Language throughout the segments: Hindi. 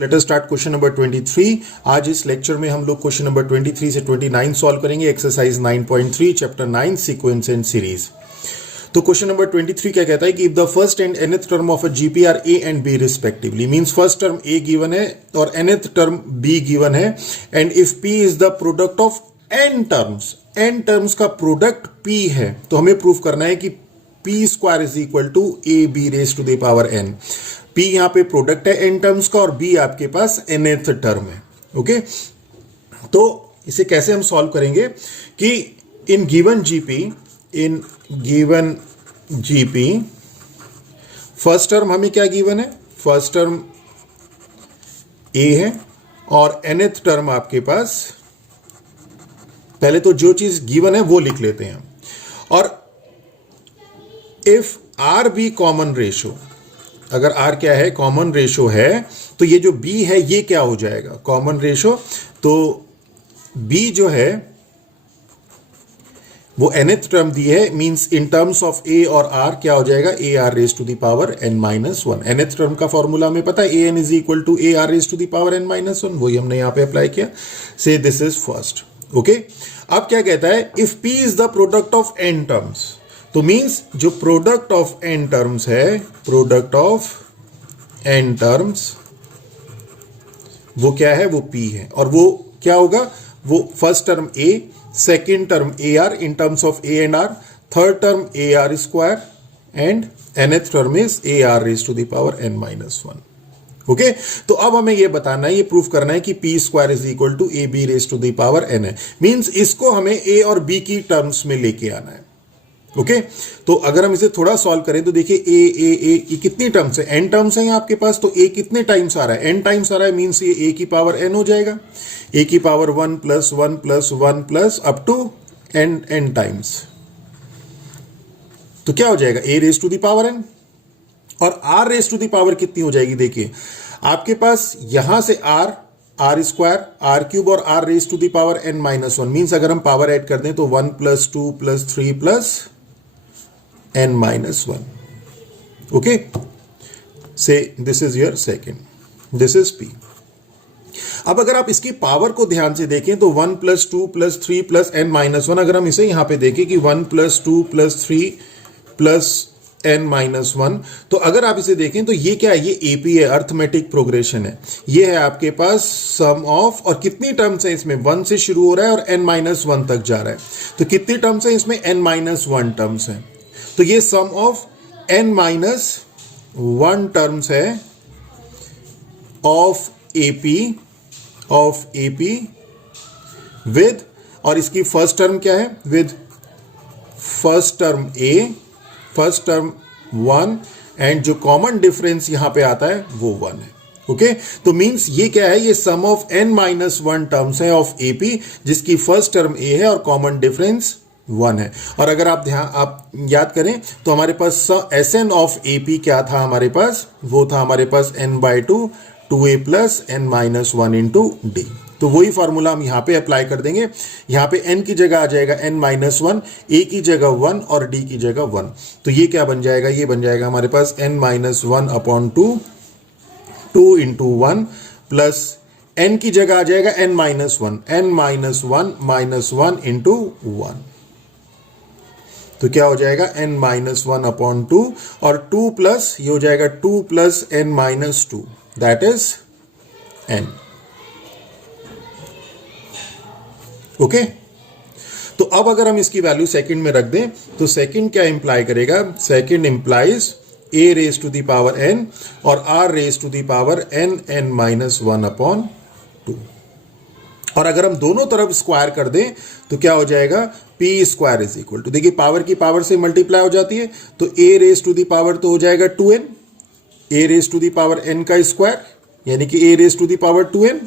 Let us start question number 23। आज इस लेक्चर में हम लोग क्वेश्चन नंबर 23 से 29 सॉल्व करेंगे। Exercise 9.3 chapter 9 sequence and series. तो क्वेश्चन नंबर 23 क्या कहता है कि if the first and nth term of a GP are a and b respectively, means first term a given है और nth टर्म बी गिवन है, and if p is the product of n terms का प्रोडक्ट पी है, तो हमें प्रूव करना है कि p square is equal to a b raise to the power n. P यहां पे प्रोडक्ट है एन टर्म्स का और बी आपके पास nth टर्म है। ओके, तो इसे कैसे हम सॉल्व करेंगे कि in given GP first term हमें क्या गिवन है, फर्स्ट टर्म ए है और nth टर्म आपके पास, पहले तो जो चीज गिवन है वो लिख लेते हैं। और if r be common ratio, अगर R क्या है, कॉमन रेशो है, तो ये जो B है ये क्या हो जाएगा, कॉमन रेशो। तो B जो है वो nth टर्म दी है, means in terms of A और R क्या हो जाएगा, AR raise to the power n-1। nth term का फॉर्मूला हमें पता है, AN is equal to AR raise to the power n-1, वही हमने यहां पे अप्लाई किया। से दिस इज फर्स्ट। ओके, अब क्या कहता है, if P is the product of n terms, तो मींस जो प्रोडक्ट ऑफ n टर्म्स है, प्रोडक्ट ऑफ n टर्म्स वो क्या है, वो P है। और वो क्या होगा, वो first term A, second term AR in terms of A and R, third term AR square and nth term is AR raise to the power n-1। Okay, तो अब हमें ये बताना है, ये प्रूफ करना है कि p square is equal to a b raise to the power n है। मींस इसको हमें A और B की टर्म्स में लेके आना है। ओके, तो अगर हम इसे थोड़ा सॉल्व करें तो देखिए ए कितनी टर्म्स है, एन टर्म्स है आपके पास, तो ए कितने टाइम्स आ रहा है, एन टाइम्स आ रहा है, मींस ये ए की पावर एन हो जाएगा, ए की power 1 plus 1 plus 1 plus up to N times. तो क्या हो जाएगा, A raise to the power N. और R raise to the power कितनी हो जाएगी, देखिए आपके पास यहां से आर स्क्वायर, आर क्यूब और R raise to the power n-1, means अगर हम पावर ऐड कर दें तो 1 plus 2 plus 3 plus n-1। Okay, so this is your second, this is P। अब अगर आप इसकी पावर को ध्यान से देखें तो 1 प्लस 2 प्लस 3 प्लस n-1, अगर हम इसे यहां पे देखें कि 1 प्लस 2 प्लस 3 प्लस n-1, तो अगर आप इसे देखें तो ये क्या है, ये AP है, अर्थमेटिक प्रोग्रेशन है। ये है आपके पास सम ऑफ, और कितनी टर्म्स है इसमें, 1 से शुरू हो रहा है और n-1 तक जा रहा है, तो कितनी टर्म्स है इसमें, n-1 टर्म्स है। तो ये सम ऑफ n-1 टर्म्स है ऑफ AP विद, और इसकी फर्स्ट टर्म क्या है, with first term A, first term 1, and जो कॉमन डिफरेंस यहां पे आता है वो 1 है। ओके, तो मींस ये क्या है, ये सम ऑफ n-1 टर्म्स है ऑफ AP, जिसकी फर्स्ट टर्म A है और कॉमन डिफरेंस 1 है। और अगर आप याद करें तो हमारे पास Sn ऑफ AP क्या था हमारे पास, वो था हमारे पास n/2 2a plus n-1 into d। तो वही फॉर्मूला हम यहां पे अप्लाई कर देंगे। यहां पे n की जगह आ जाएगा n-1, a की जगह 1 और d की जगह 1। तो ये क्या बन जाएगा, ये बन जाएगा हमारे पास n-1 upon 2 into 1 plus n की जगह आ जाएगा n-1 इंटू 1। तो क्या हो जाएगा, n-1 अपॉन 2 और 2 प्लस ये हो जाएगा 2 plus n-2, that is n। Okay, तो अब अगर हम इसकी वैल्यू सेकंड में रख दें तो सेकंड क्या इंप्लाई करेगा, second implies a raise to the power n और r raise to the power n-1 upon 2। और अगर हम दोनों तरफ स्क्वायर कर दें तो क्या हो जाएगा, p square is equal to, देखिए पावर की पावर से मल्टीप्लाई हो जाती है, तो a raise to the power तो हो जाएगा 2n, a raise to the power n का स्क्वायर यानी कि a raise to the power 2n,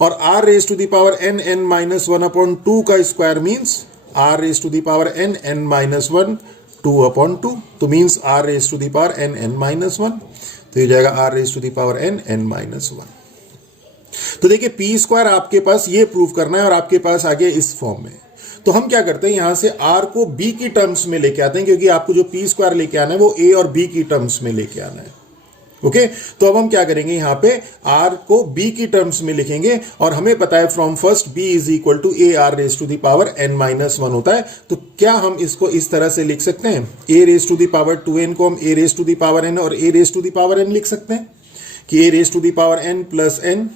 और r raise to the power n-1 upon 2 का square means r raise to the power n-1 2 upon 2, तो means r raise to the power n-1, तो ये जाएगा r raise to the power n-1। तो देखिए पी स्क्वायर आपके पास ये प्रूव करना है और आपके पास आ गया इस फॉर्म में। तो हम क्या करते हैं, यहां से r को b की टर्म्स में लेके आते हैं, क्योंकि आपको जो पी स्क्वायर लेके आना है वो a और b की टर्म्स में लेके आना है। ओके तो अब हम क्या करेंगे, यहां पे r को b की टर्म्स में लिखेंगे और हमें पता है from first b is equal to a r raise to the power n minus 1 होता है। तो क्या हम इसको इस तरह से लिख सकते हैं, a raise to the power 2n को हम a raise to the power n और a raise to the power n लिख सकते हैं कि a raise to the power n plus n,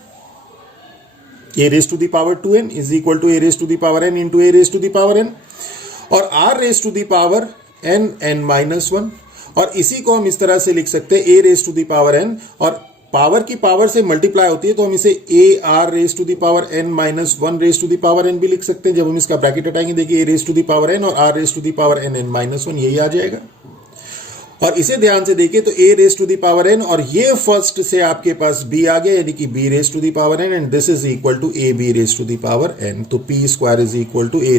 a raise to the power 2n is equal to a raise to the power n into a raise to the power n, और r raise to the power n minus 1, और इसी को हम इस तरह से लिख सकते हैं a raise to the power n, और पावर की पावर से मल्टीप्लाई होती है तो हम इसे a r raise to the power n minus 1 raise to the power n भी लिख सकते हैं। जब हम इसका ब्रैकेट हटाएंगे देखिए a raise to the power n और r raise to the power n minus 1 यही आ जाएगा। और इसे ध्यान से देखिए तो a raise to the power n और ये फर्स्ट से आपके पास b आ गया यानी कि b raise to the power n and this is equal to a b raise to the power n। तो p square is equal to a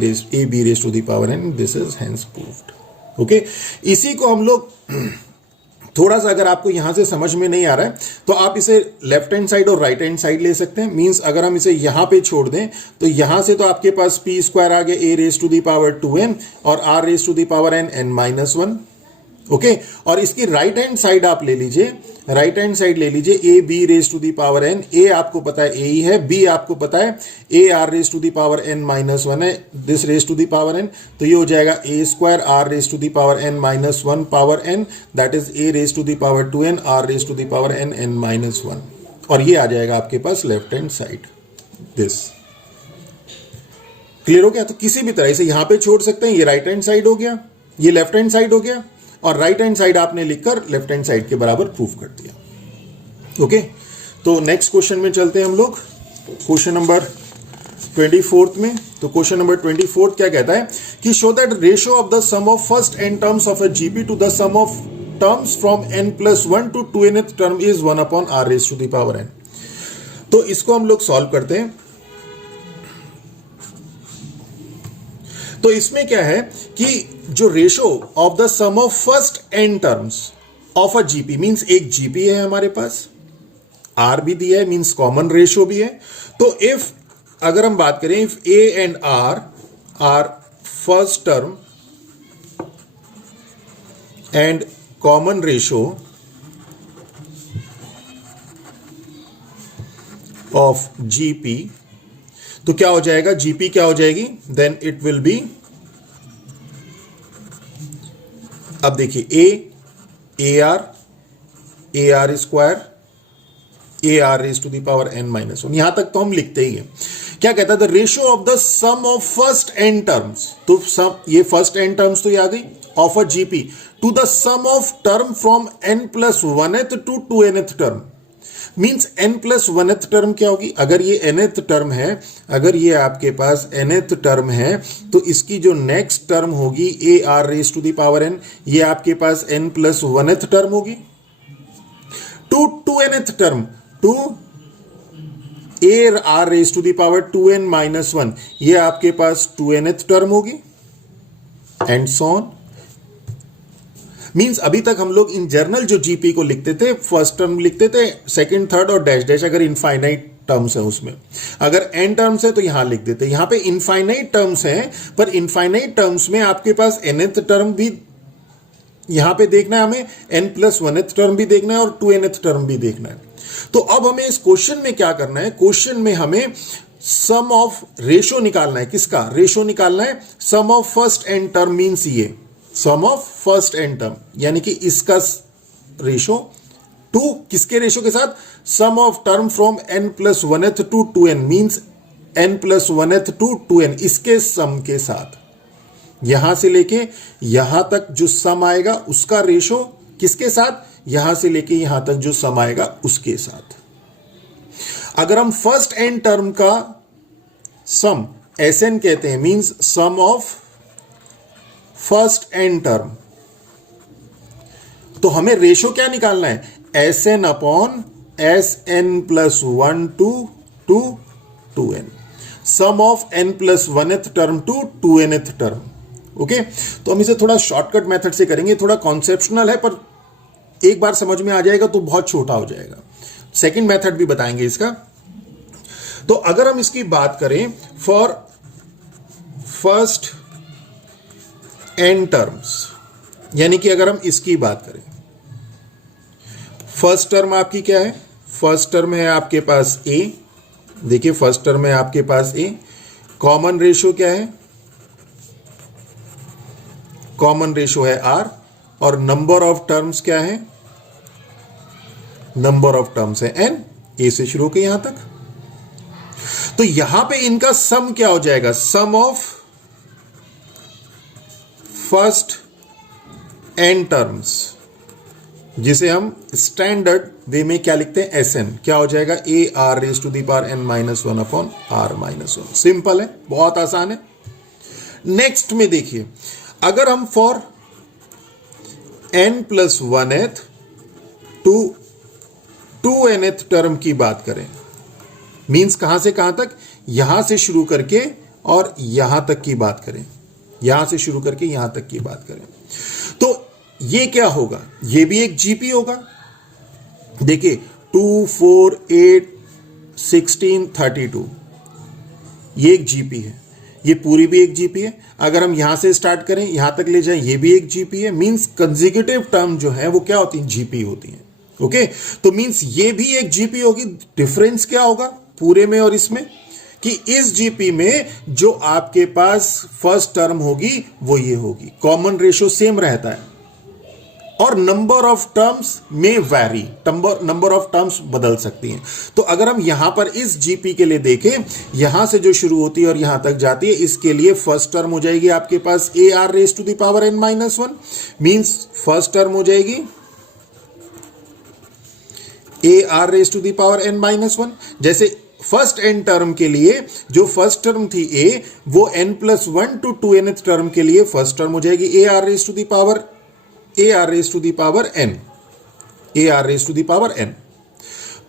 b raise to the power n, this is hence proved. Okay इसी को हम लोग थोड़ा सा अगर आपको यहां से समझ में नहीं आ रहा है तो आप इसे लेफ्ट हैंड साइड और राइट हैंड साइड ले सकते हैं। मींस अगर हम इसे यहां पे छोड़ दें तो यहां से तो आपके पास p स्क्वायर आ गया a raise to the power 2n और r raise to the power n minus 1। Okay और इसकी राइट हैंड साइड आप ले लीजिए, राइट हैंड साइड ले लीजिए a b raise to the power n, a आपको पता है a ही है, b आपको पता है a r raise to the power n minus 1 है, this raise to the power n, तो ये हो जाएगा a square r raise to the power n minus 1 power n, that is a raise to the power 2n r raise to the power n minus 1, और ये आ जाएगा आपके पास left hand side. This clear हो गया? तो किसी भी तरह से यहां पे छोड़ सकते हैं, ये राइट हैंड साइड हो गया, ये लेफ्ट हैंड साइड हो गया, और राइट हैंड साइड आपने लिखकर लेफ्ट हैंड साइड के बराबर प्रूफ कर दिया। ओके तो नेक्स्ट क्वेश्चन में चलते हैं हम लोग, क्वेश्चन नंबर 24 में। तो क्वेश्चन नंबर 24 क्या कहता है कि show that ratio of the sum of first n terms of a GP to the sum of terms from n plus 1 to 2nth term is 1 upon r raise to the power n। तो इसको हम लोग सॉल्व करते हैं। तो इसमें क्या है कि जो ratio of the sum of first n terms of a GP, means एक जीपी है हमारे पास, r भी दिया है, मींस कॉमन रेशो भी है। तो इफ अगर हम बात करें if a and r are first term and common ratio of GP, तो क्या हो जाएगा, जीपी क्या हो जाएगी, देन इट विल बी, अब देखिए a are square a r raise to the power n minus 1, यहां तक तो हम लिखते ही हैं। क्या कहता है, the ratio of the sum of first n terms, तो सम, ये फर्स्ट n टर्म्स तो आ गई of a GP to the sum of term from n plus 1th to 2nth term, means n plus 1th term क्या होगी, अगर ये nth टर्म है, अगर ये आपके पास nth टर्म है तो इसकी जो नेक्स्ट टर्म होगी a r raise to the power n, ये आपके पास n प्लस 1th टर्म होगी, to 2nth term to a r raise to the power 2n minus 1, ये आपके पास 2nth टर्म होगी, एंड सो ऑन। मींस अभी तक हम लोग इन जर्नल जो जीपी को लिखते थे, फर्स्ट टर्म लिखते थे, सेकंड थर्ड और डैश डैश अगर इनफाइनाइट टर्म्स है उसमें, अगर एन टर्म्स है तो यहां लिख देते, यहां पे इनफाइनाइट टर्म्स हैं, पर इनफाइनाइट टर्म्स में आपके पास nth टर्म भी यहां पे देखना है हमें, n प्लस 1th टर्म भी देखना है और 2nth टर्म भी देखना है। तो अब हमें इस क्वेश्चन में क्या करना है, क्वेश्चन में हमें सम ऑफ रेशो निकालना है, किसका रेशो निकालना है, sum of first n term, means ये sum of first n term, यानी कि इसका रेशो टू किसके रेशो के साथ, sum of term from n plus 1th to 2n, means n plus 1th to 2n, इसके सम के साथ, यहां से लेके यहां तक जो सम आएगा उसका रेशो किसके साथ, यहां से लेके यहां तक जो सम आएगा उसके साथ। अगर हम फर्स्ट n टर्म का सम Sn कहते हैं, means sum of first n term, तो हमें रेशो क्या निकालना है, Sn upon Sn plus 1 to 2n, sum of n plus 1th term to 2nth term. Okay तो हम इसे थोड़ा शॉर्टकट मेथड से करेंगे, थोड़ा कॉन्सेप्शनल है पर एक बार समझ में आ जाएगा तो बहुत छोटा हो जाएगा। सेकंड मेथड भी बताएंगे इसका। तो अगर हम इसकी बात करें फॉर फर्स्ट n टर्म्स, यानी कि अगर हम इसकी बात करें फर्स्ट टर्म आपकी क्या है? फर्स्ट टर्म है आपके पास ए, देखिए फर्स्ट टर्म है आपके पास ए। कॉमन रेशो क्या है? कॉमन रेशो है आर, और नंबर ऑफ टर्म्स क्या है? नंबर ऑफ टर्म्स है एन, ए से शुरू के यहां तक। तो यहां पे इनका सम क्या हो जाएगा? Sum of first N terms, जिसे हम स्टैंडर्ड वे में क्या लिखते हैं? S n. क्या हो जाएगा? A are raise to the power N minus one upon r minus one. Simple है, बहुत आसान है। नेक्स्ट में देखिए, अगर हम for n plus one th to two nth term की बात करें, मींस कहां से कहां तक? यहां से शुरू करके और यहां तक की बात करें, यहां से शुरू करके यहां तक की बात करें, तो ये क्या होगा? ये भी एक जीपी होगा। देखिए 2, 4, 8, 16, 32, ये एक जीपी है, ये पूरी भी एक जीपी है। अगर हम यहां से स्टार्ट करें यहां तक ले जाएं, ये भी एक जीपी है। मींस कंसेक्यूटिव टर्म जो है वो क्या होती है? जीपी होती है। ओके, तो मींस ये भी एक जीपी होगी। डिफरेंस क्या होगा पूरे में और इसमें? कि इस जीपी में जो आपके पास फर्स्ट टर्म होगी वो ये होगी। कॉमन रेशो सेम रहता है और नंबर ऑफ टर्म्स में वैरी, नंबर ऑफ टर्म्स बदल सकती हैं। तो अगर हम यहां पर इस जीपी के लिए देखें, यहां से जो शुरू होती है और यहां तक जाती है, इसके लिए फर्स्ट टर्म हो जाएगी आपके पास A are raise to the power N minus one. Means first term हो जाएगी A are raise to the power N minus one. जैसे फर्स्ट एन टर्म के लिए जो फर्स्ट टर्म थी ए, वो N plus one to two N term के लिए फर्स्ट टर्म हो जाएगी A are raise to the power A are raise to the power N, A R raise to the power N.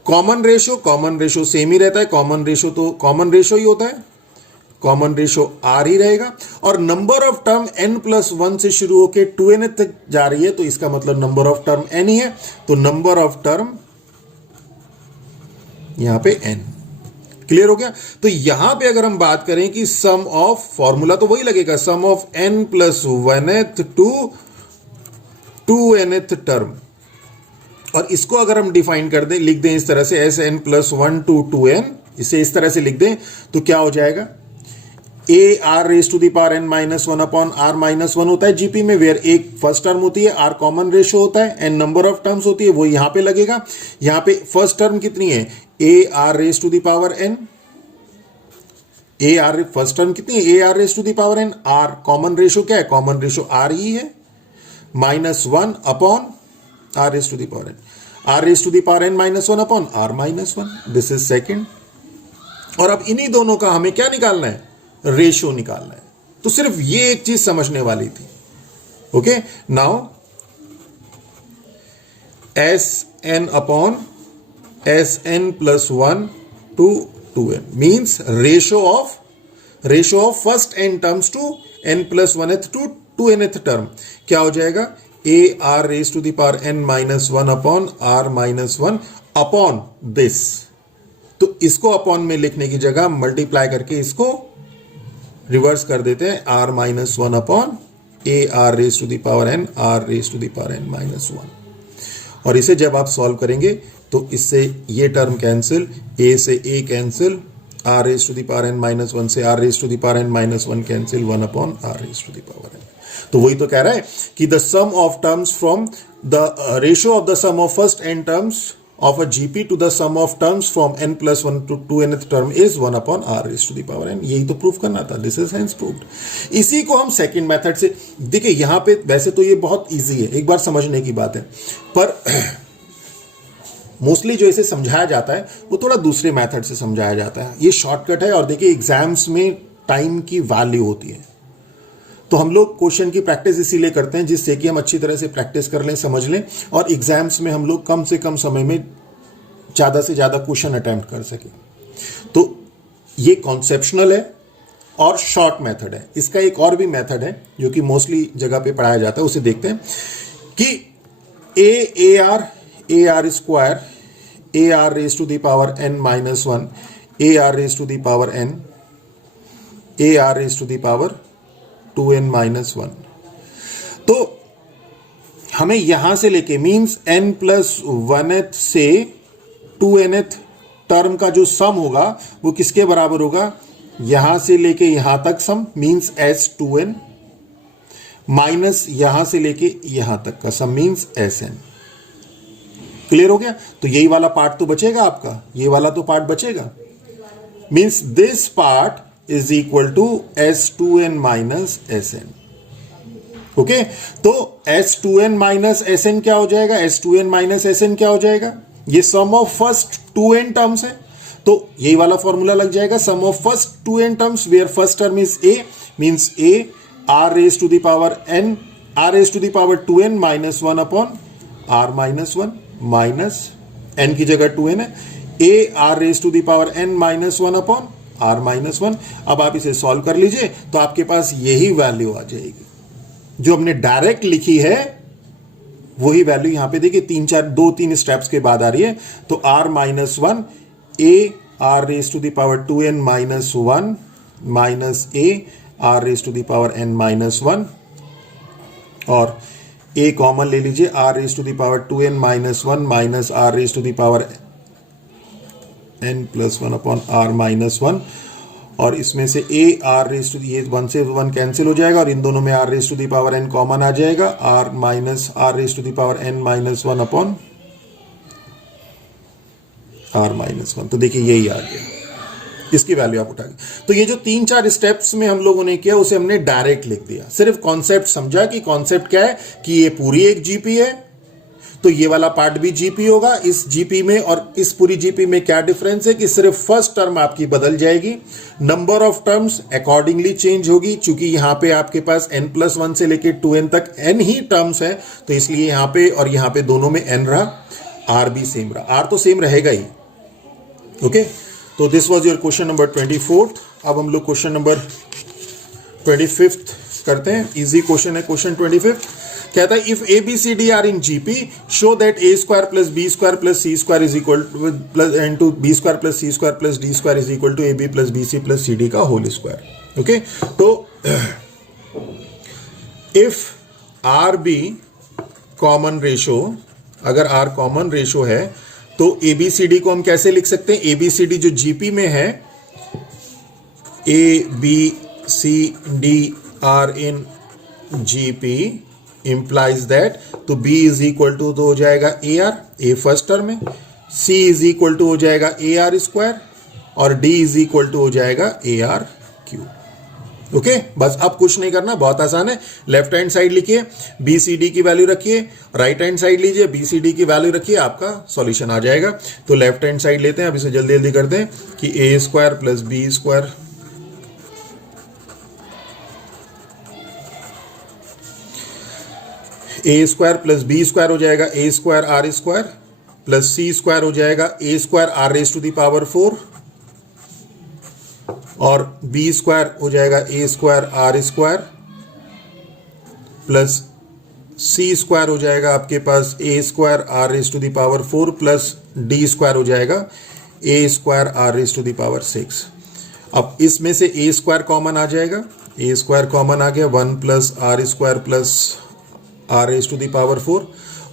Common ratio same ही रहता है। कॉमन रेशो तो कॉमन रेशो ही होता है, कॉमन रेशो आर ही रहेगा। और number of term N plus one से शुरू होकर टू एन तक जा रही है, तो इसका मतलब नंबर ऑफ टर्म एन ही है। तो नंबर ऑफ टर्म यहां पे एन। क्लियर हो गया? तो यहां पे अगर हम बात करें कि सम ऑफ, फॉर्मूला तो वही लगेगा, सम of N plus one th to two nth term. और इसको अगर हम डिफाइन कर दें, लिख दें इस तरह से, S n plus one to two n, इसे इस तरह से लिख दें, तो क्या हो जाएगा? A are raise to the power N minus one upon r minus one होता है जीपी में, वेयर एक फर्स्ट टर्म होती है, आर कॉमन रेशो होता है, एन नंबर ऑफ टर्म्स होती है, वो यहां पे लगेगा। यहां पे फर्स्ट टर्म कितनी है? A are raise to the power N, A r first term कितनी है? A are raise to the power n. R common ratio क्या है? कॉमन रेशो आर ही है, minus one upon are raise to the power n, r raise to the power N minus one upon r minus one. This is second. और अब इन्हीं दोनों का हमें क्या निकालना है? रेशो निकालना है। तो सिर्फ ये एक चीज समझने वाली थी। Okay, now s n upon s n plus one to two n means ratio of first N terms to n plus one th to two n th term क्या हो जाएगा? A are raise to the power N minus one upon r minus one upon this. तो इसको अपॉन में लिखने की जगह मल्टीप्लाई करके इसको रिवर्स कर देते हैं, r minus one upon a are raise to the power n, r raise to the power N minus one. और इसे जब आप सॉल्व करेंगे तो इससे ये टर्म कैंसिल, ए से A cancel, R raise to the power N minus one से R raise to the power N minus one cancel, one upon are raise to the power N. तो वही तो कह रहा है कि the sum of terms from the ratio of the sum of first N terms of a GP to the sum of terms from n plus 1 to 2nth term is 1 upon r raised to the power n। यही तो प्रूफ करना था। This is hence proved. इसी को हम सेकंड मेथड से, देखिए यहां पे वैसे तो ये बहुत इजी है, एक बार समझने की बात है, पर मोस्टली जो इसे समझाया जाता है वो थोड़ा दूसरे मेथड से समझाया जाता है। ये शॉर्टकट है। और देखिए एग्जाम्स में टाइम की वैल्यू होती है, तो हम लोग क्वेश्चन की प्रैक्टिस इसीलिए करते हैं जिससे कि हम अच्छी तरह से प्रैक्टिस कर लें, समझ लें, और एग्जाम्स में हम लोग कम से कम समय में ज़्यादा से ज़्यादा क्वेश्चन अटेम्प्ट कर सकें। तो ये कॉन्सेप्शनल है और शॉर्ट मेथड है। इसका एक और भी मेथड है जो कि मोस्टली जगह पे पढ़ाया जाता है, उसे देखते हैं कि a are square, a are raise to the power N minus one, a are raise to the power N, A R raise to the power 2n minus one. तो हमें यहां से लेके मींस n प्लस 1th से 2nth टर्म का जो सम होगा वो किसके बराबर होगा, यहां से लेके यहां तक सम मींस s2n माइनस यहां से लेके यहां तक का सम मींस sn। क्लियर हो गया? तो यही वाला पार्ट तो बचेगा आपका, ये वाला तो पार्ट बचेगा। Means this part is equal to s2n minus sn। Okay, तो s2n माइनस sn क्या हो जाएगा, s2n माइनस sn क्या हो जाएगा, ये sum of first 2n terms है, तो यही वाला फॉर्मूला लग जाएगा, sum of first 2n terms where first term is a means a r raise to the power n, r raise to the power 2n minus 1 upon r minus 1 minus n की जगह 2n है, a r raise to the power n minus 1 upon r minus 1। अब आप इसे सॉल्व कर लीजिए तो आपके पास यही वैल्यू आ जाएगी जो हमने डायरेक्ट लिखी है, वही वैल्यू यहां पे देखिए 2-3 स्टेप्स के बाद आ रही है। तो r minus 1 a r raise to the power 2n minus 1 minus a r raise to the power n minus 1 और a कॉमन ले लीजिए, r raise to the power 2n minus 1 minus r raise to the power n plus 1 upon r minus 1 और इसमें से a r रेज टू ये 1 से 1 कैंसिल हो जाएगा और इन दोनों में r raise to the power n common आ जाएगा, r minus r raise to the power n minus 1 upon r minus 1। तो देखिए यही आ गया, इसकी वैल्यू आप उठा गए। तो ये जो 3-4 स्टेप्स में हम लोगों ने किया उसे हमने डायरेक्ट लिख दिया, सिर्फ कॉन्सेप्ट समझा कि कॉन्सेप्ट क्या है, कि ये पूरी एक जीपी है तो ये वाला पार्ट भी जीपी होगा। इस जीपी में और इस पूरी जीपी में क्या डिफरेंस है कि सिर्फ फर्स्ट टर्म आपकी बदल जाएगी, number of terms accordingly change होगी, चूंकि यहां पे आपके पास n प्लस 1 से लेके 2n तक n ही टर्म्स है तो इसलिए यहां पे और यहां पे दोनों में n रहा, r भी सेम रहा, r तो सेम रहेगा ही। ओके, तो this was your question number 24। अब हम लोग क्वेश्चन नंबर 25 करते हैं। इजी क्वेश्चन है क्वेश्चन 25। कहता है if a b c d are in GP show that a square plus B square plus C square is equal plus into b square plus C square plus D square is equal to a B plus B C plus C D का होल स्क्वायर। ओके, तो if r be common ratio, अगर आर कॉमन रेशो है तो ए बी सी डी को हम कैसे लिख सकते हैं, ए बी सी डी जो जीपी में है, a b c d are in GP implies that, तो b इज इक्वल टू तो हो जाएगा a r, a first term में, c इज इक्वल टू हो जाएगा ए आर स्क्वायर और d इज इक्वल टू हो जाएगा ए आर क्यूब। ओके, बस अब कुछ नहीं करना, बहुत आसान है। लेफ्ट हैंड साइड लिखिए, बी सी डी की वैल्यू रखिए, राइट हैंड साइड लीजिए, बी सी डी की वैल्यू रखिए, आपका सॉल्यूशन आ जाएगा। तो लेफ्ट हैंड साइड लेते हैं, अब इसे जल्दी जल्दी करते हैं कि A square plus B square A square plus B square हो जाएगा A square R square plus C square हो जाएगा A square are raise to the power 4 और बी स्क्वायर हो जाएगा A square R square plus C square हो जाएगा आपके पास A square are raise to the power 4 plus D square हो जाएगा A square are raise to the power 6। अब इसमें से ए स्क्वायर कॉमन आ जाएगा, ए स्क्वायर कॉमन आ गया, 1 plus R square plus R raise to the power 4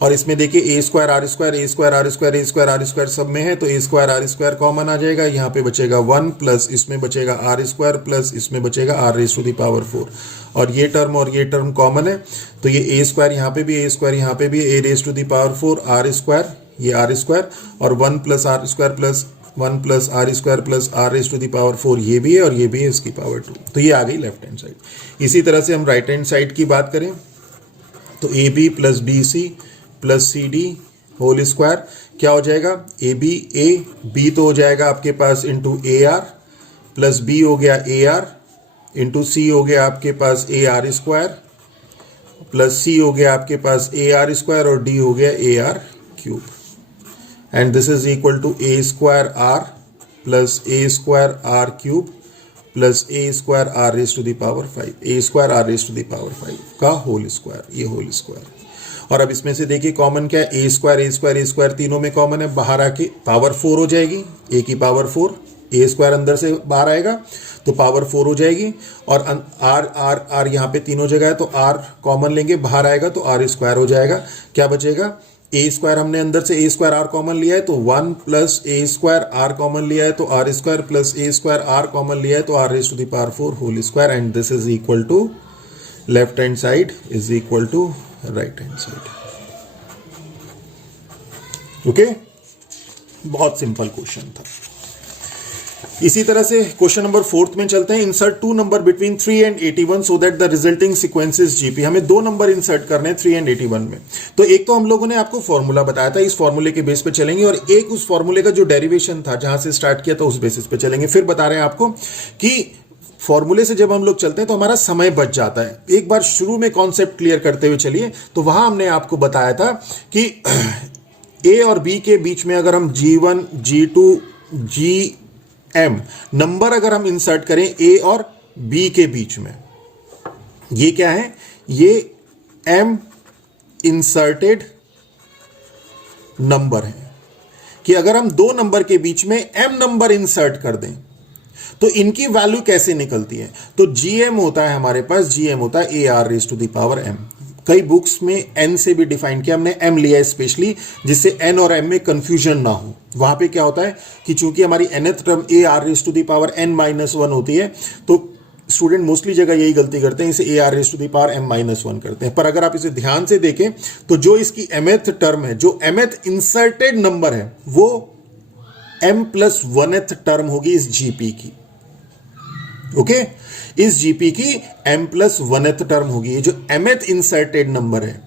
और इसमें देखिए A square R square A square R square A square R square सब में है तो A square R square common आ जाएगा, यहाँ पे बचेगा 1 प्लस इसमें बचेगा आर स्क्वायर प्लस इसमें बचेगा r raise to the power 4 और ये टर्म कॉमन है तो ये ए स्क्वायर यहाँ पे भी, ए स्क्वायर यहाँ पे भी, A raise to the power 4 R square, ये आर स्क्वायर और 1 plus R square plus 1 plus R square plus R raise to the power 4 ये भी है और ये भी है इसकी पावर 2। तो ये आ गई लेफ्ट हैंड साइड। इसी तरह से हम राइट हैंड साइड की बात करें तो A B plus B C plus C D whole square क्या हो जाएगा, ए बी तो हो जाएगा आपके पास into A R plus B हो गया ए आर इंटू सी हो गया आपके पास A are square plus C हो गया आपके पास ए आर स्क्वायर और डी हो गया A R cube and this is equal to A square R plus A square R cube plus A square are raise to the power 5, a square are raise to the power 5 का होल स्क्वायर, ये होल स्क्वायर। और अब इसमें से देखिए कॉमन क्या है, ए स्क्वायर तीनों में कॉमन है, बाहर आके पावर 4 हो जाएगी, ए की पावर 4, ए स्क्वायर अंदर से बाहर आएगा तो पावर 4 हो जाएगी, और आर आर आर यहाँ पे तीनों जगह है तो आर कॉमन लेंगे, बाहर आएगा तो आर स्क्वायर हो जाएगा। क्या बचेगा, ए स्क्वायर, हमने अंदर से ए स्क्वायर आर कॉमन लिया है तो 1 प्लस ए स्क्वायर आर कॉमन लिया है तो आर स्क्वायर प्लस ए स्क्वायर आर कॉमन लिया है तो r raise to the power 4 whole square, and this is equal to left hand side is equal to right hand side. Okay, बहुत सिंपल क्वेश्चन था। इसी तरह से क्वेश्चन नंबर 4 में चलते हैं। Insert 2 number between 3 and 81 so that the resulting sequence is GP. हमें 2 नंबर इंसर्ट करने हैं 3 एंड 81 में। तो एक तो हम लोगों ने आपको फॉर्मूला बताया था, इस फॉर्मूले के बेस पे चलेंगे, और एक उस फॉर्मूले का जो डेरिवेशन था जहां से स्टार्ट किया था उस बेसिस पे चलेंगे। फिर बता रहे हैं आपको कि फॉर्मूले से जब हम लोग चलते हैं तो हमारा समय बच जाता है। एक बार शुरू में कॉन्सेप्ट क्लियर करते हुए चलिए, तो वहां हमने आपको बताया था कि ए और बी के बीच में अगर हम G1, G2, GM नंबर अगर हम इंसर्ट करें ए और बी के बीच में, ये क्या है, ये M इंसर्टेड नंबर है कि अगर हम 2 नंबर के बीच में M नंबर इंसर्ट कर दें तो इनकी वैल्यू कैसे निकलती है। तो GM होता है हमारे पास, GM होता है a are raise to the power M। कई बुक्स में n से भी डिफाइन किया, हमने m लिया है स्पेशली जिससे n और m में कंफ्यूजन ना हो। वहां पे क्या होता है कि चूंकि हमारी nth term a are raise to the power n-1 होती है, तो स्टूडेंट मोस्टली जगह यही गलती करते हैं, इसे a are raise to the power m-1 करते हैं। पर अगर आप इसे ध्यान से देखें तो जो इसकी mth टर्म है, जो mth इंसर्टेड नंबर है, वो m+1th टर्म होगी इस जीपी की। ओके, इस जीपी की m+1th टर्म होगी। ये जो mth इंसर्टेड नंबर है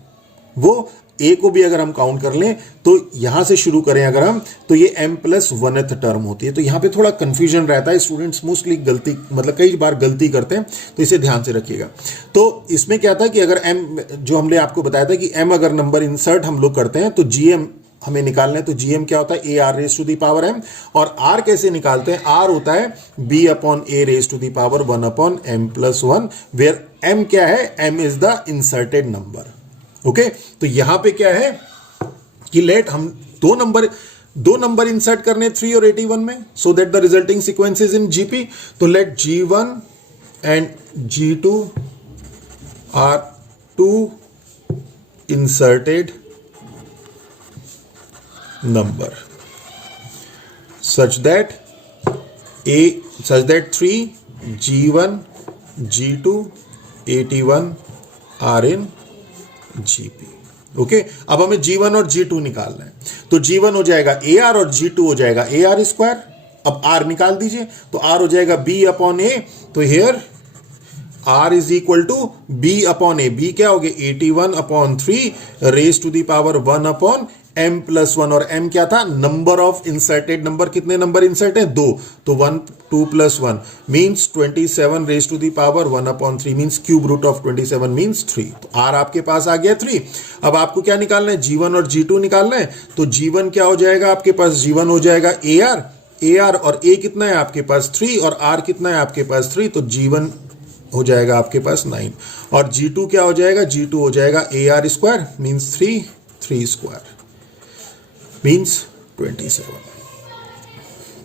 वो ए को भी अगर हम काउंट कर लें तो यहां से शुरू करें अगर हम, तो ये m+1th टर्म होती है। तो यहां पे थोड़ा कंफ्यूजन रहता है, स्टूडेंट्स मोस्टली गलती, मतलब कई बार गलती करते हैं, तो इसे ध्यान से रखिएगा। तो इसमें क्या था कि अगर m, जो हमने आपको बताया था कि m अगर नंबर इंसर्ट हम लोग करते हैं तो GM हमें निकालना है, तो GM क्या होता है, a are raise to the power M। और R कैसे निकालते हैं, R होता है B/A raise to the power 1/m+1, where M क्या है, M is the inserted number. Okay, तो यहां पे क्या है कि लेट हम दो नंबर इंसर्ट करने 3 और 81 में, so that the resulting sequence is in GP। तो let G1 and G2 are 2 inserted number such that 3 G1 G2 81 are in GP। Okay, अब हमें G1 और G2 निकालना है, तो G1 हो जाएगा AR और G2 हो जाएगा AR स्क्वायर। अब R निकाल दीजिए, तो R हो जाएगा B/A। तो here R is equal to B/A। B क्या हो गया, 81/3 raise to the power 1/m+1, और m क्या था, नंबर ऑफ इंसर्टेड नंबर। कितने नंबर इंसर्ट है, 2, तो 1 2 + 1 means 27 raise to the power 1/3 means cube root of 27 means 3। तो R आपके पास आ गया 3। अब आपको क्या निकालना है, G1 और G2 निकालना है। तो G1 क्या हो जाएगा आपके पास, G1 हो जाएगा AR और A कितना है आपके पास 3, और R कितना है आपके पास 3, तो G1 हो जाएगा आपके पास 9, और G2 क्या हो जाएगा, G2 हो जाएगा AR square means 3 square means 27।